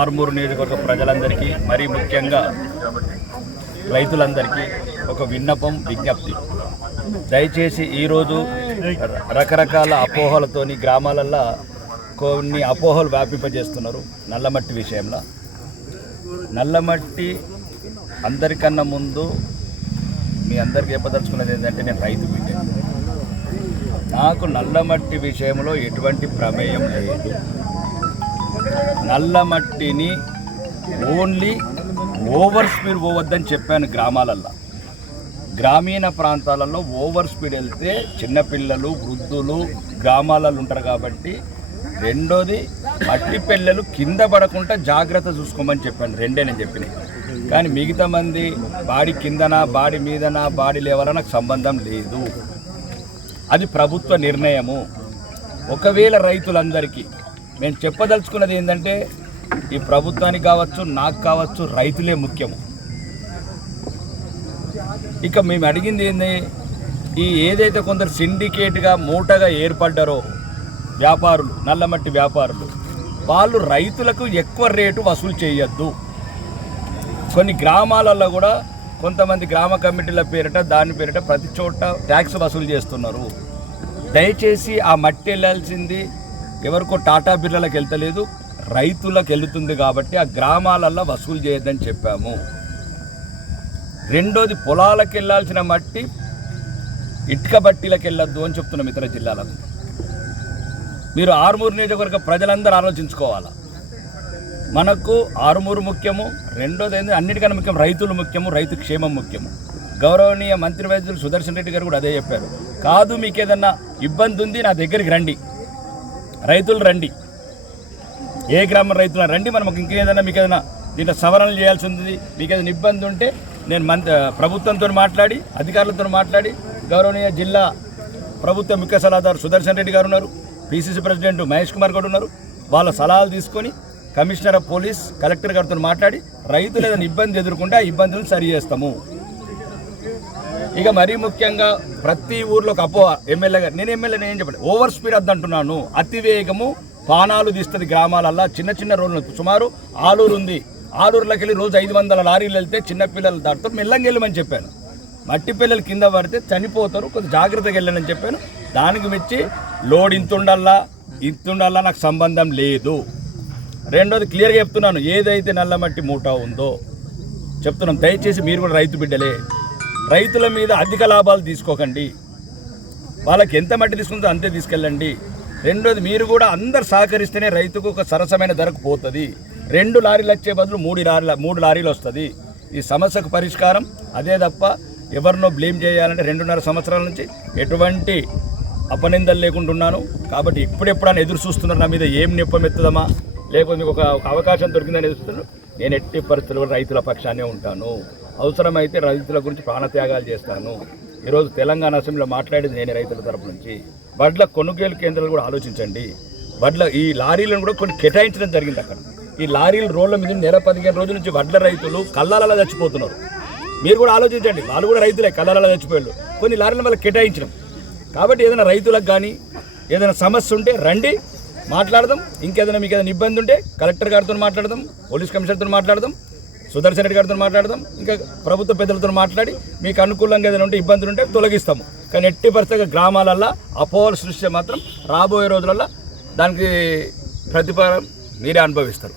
ఆర్మూరు నియోజకవర్గ ప్రజలందరికీ మరీ ముఖ్యంగా రైతులందరికీ ఒక విన్నపం, విజ్ఞప్తి. దయచేసి ఈరోజు రకరకాల అపోహలతోని గ్రామాలల్లో కొన్ని అపోహలు వ్యాపింపజేస్తున్నారు. నల్లమట్టి విషయంలో నల్లమట్టి అందరికన్నా ముందు మీ అందరికీ చెప్పదలుచుకున్నది ఏంటంటే, నేను రైతు బిడ్డ. నాకు నల్లమట్టి విషయంలో ఎటువంటి ప్రమేయం లేదు. నల్లమట్టిని ఓన్లీ ఓవర్ స్పీడ్ పోవద్దని చెప్పాను. గ్రామీణ ప్రాంతాలలో ఓవర్ స్పీడ్ వెళ్తే చిన్నపిల్లలు, వృద్ధులు గ్రామాలలో ఉంటారు కాబట్టి. రెండోది, మట్టి పిల్లలు కింద పడకుండా జాగ్రత్త చూసుకోమని చెప్పాను. రెండే నేను చెప్పినాయి. కానీ మిగతా మంది బాడీ కిందనా, బాడీ మీదనా, బాడీ లేవాలా నాకు సంబంధం లేదు. అది ప్రభుత్వ నిర్ణయము. ఒకవేళ రైతులందరికీ మేము చెప్పదలుచుకున్నది ఏంటంటే, ఈ ప్రభుత్వానికి కావచ్చు, నాకు కావచ్చు, రైతులే ముఖ్యము. ఇక మేము అడిగింది ఏంది, ఈ ఏదైతే కొందరు సిండికేట్గా మూటగా ఏర్పడ్డారో వ్యాపారులు, నల్లమట్టి వ్యాపారులు, వాళ్ళు రైతులకు ఎక్కువ రేటు వసూలు చేయొద్దు. కొన్ని గ్రామాలలో కూడా కొంతమంది గ్రామ కమిటీల పేరిట, దాని పేరిట ప్రతి చోట ట్యాక్స్ వసూలు చేస్తున్నారు. దయచేసి ఆ మట్టి వెళ్ళాల్సింది ఎవరికో టాటా బిర్లలకు వెళ్తలేదు, రైతులకు వెళ్తుంది. కాబట్టి ఆ గ్రామాలల్లో వసూలు చేయొద్దని చెప్పాము. రెండోది, పొలాలకు వెళ్ళాల్సిన మట్టి ఇటుక బట్టీలకు వెళ్ళొద్దు అని చెప్తున్నాం ఇతర జిల్లాలకు. మీరు ఆర్మూరు నియోజకవర్గ ప్రజలందరూ ఆలోచించుకోవాలా. మనకు ఆర్మూరు ముఖ్యము. రెండోది ఏంటంటే, అన్నిటికన్నా ముఖ్యం రైతులు ముఖ్యము, రైతు క్షేమం ముఖ్యము. గౌరవనీయ మంత్రివర్యులు సుదర్శన్ రెడ్డి గారు కూడా అదే చెప్పారు. కాదు, మీకు ఏదన్నా ఇబ్బంది ఉంది నా దగ్గరికి రండి, రైతులు రండి, ఏ గ్రామం రైతులు రండి, మనం ఇంకేదైనా మీకు ఏదైనా దీంట్లో సవరణలు చేయాల్సి ఉంది, మీకు ఏదైనా ఇబ్బంది ఉంటే నేను ప్రభుత్వంతో మాట్లాడి, అధికారులతో మాట్లాడి, గౌరవనీయ జిల్లా ప్రభుత్వ ముఖ్య సలహాదారు సుదర్శన్ రెడ్డి గారు ఉన్నారు, పిసిసి ప్రెసిడెంట్ మహేష్ కుమార్ గారు ఉన్నారు. వాళ్ళ సలహాలు తీసుకొని కమిషనర్ ఆఫ్ పోలీస్, కలెక్టర్ గారితో మాట్లాడి రైతులు ఏదైనా ఇబ్బంది ఎదుర్కొంటే ఆ ఇబ్బందులను సరి చేస్తాము. ఇక మరీ ముఖ్యంగా ప్రతి ఊర్లో ఒక అపోహ, ఎమ్మెల్యే గారు, నేను ఏం చెప్పండి, ఓవర్ స్పీడ్ వద్దంటున్నాను. అతివేగము పానాలు తీస్తుంది గ్రామాలల్లో. చిన్న చిన్న రోడ్లు, సుమారు ఆలూరు ఉంది, ఆలూరులోకి వెళ్ళి రోజు 500 లారీలు వెళ్తే చిన్నపిల్లలు దాటుతారు, మెల్లంగా వెళ్ళమని చెప్పాను. మట్టి పిల్లలు కింద పడితే చనిపోతారు, కొంచెం జాగ్రత్తగా వెళ్ళానని చెప్పాను. దానికి మించి లోడ్ ఇంతుండల్లా నాకు సంబంధం లేదు. రెండోది, క్లియర్గా చెప్తున్నాను, ఏదైతే నల్లమట్టి మూటా ఉందో చెప్తున్నాం. దయచేసి మీరు కూడా రైతు బిడ్డలే, రైతుల మీద అధిక లాభాలు తీసుకోకండి. వాళ్ళకి ఎంత మట్టి తీసుకుందో అంతే తీసుకెళ్ళండి. రెండోది, మీరు కూడా అందరు సహకరిస్తేనే రైతుకు ఒక సరసమైన ధరకు పోతుంది. 2 లారీలు వచ్చే బదులు 3 లారీలు వస్తుంది. ఈ సమస్యకు పరిష్కారం అదే తప్ప ఎవరినో బ్లేమ్ చేయాలంటే 2.5 సంవత్సరాల నుంచి ఎటువంటి అపనిందలు లేకుండా ఉన్నాను. కాబట్టి ఎప్పుడెప్పుడైనా ఎదురు చూస్తున్నారు నా మీద, ఏం నెప్పం ఎత్తుదమా, లేకపోతే మీకు ఒక అవకాశం దొరికిందని ఎదురుస్తున్నారు. నేను ఎట్టి పరిస్థితుల్లో రైతుల పక్షానే ఉంటాను. అవసరమైతే రైతుల గురించి ప్రాణత్యాగాలు చేస్తాను. ఈరోజు తెలంగాణ అసెంబ్లీలో మాట్లాడేది నేనే రైతుల తరపు నుంచి. వడ్ల కొనుగోలు కేంద్రాలు కూడా ఆలోచించండి. వడ్ల ఈ లారీలను కూడా కొన్ని కేటాయించడం జరిగింది. అక్కడ ఈ లారీలు రోడ్ల మీద నెల 15 రోజుల నుంచి వడ్ల రైతులు కళ్ళాలలో చచ్చిపోతున్నారు. మీరు కూడా ఆలోచించండి, వాళ్ళు కూడా రైతులే, కళ్ళాలలో చచ్చిపోయారు. కొన్ని లారీలను వాళ్ళకి కేటాయించడం. కాబట్టి ఏదైనా రైతులకు కానీ ఏదైనా సమస్య ఉంటే రండి, మాట్లాడదాం. ఇంకేదైనా మీకు ఏదైనా ఇబ్బంది ఉంటే కలెక్టర్ గారితో మాట్లాడదాం, పోలీస్ కమిషనర్తో మాట్లాడదాం, సుదర్శన్ రెడ్డి గారితో మాట్లాడదాం, ఇంకా ప్రభుత్వ పెద్దలతో మాట్లాడి మీకు అనుకూలంగా ఏదైనా ఉంటే, ఇబ్బందులు ఉంటే తొలగిస్తాము. కానీ ఎట్టి పరిస్థితిగా గ్రామాలల్లో అపోహలు సృష్టి మాత్రం రాబోయే రోజులలో దానికి ప్రతిఫలం మీరే అనుభవిస్తారు.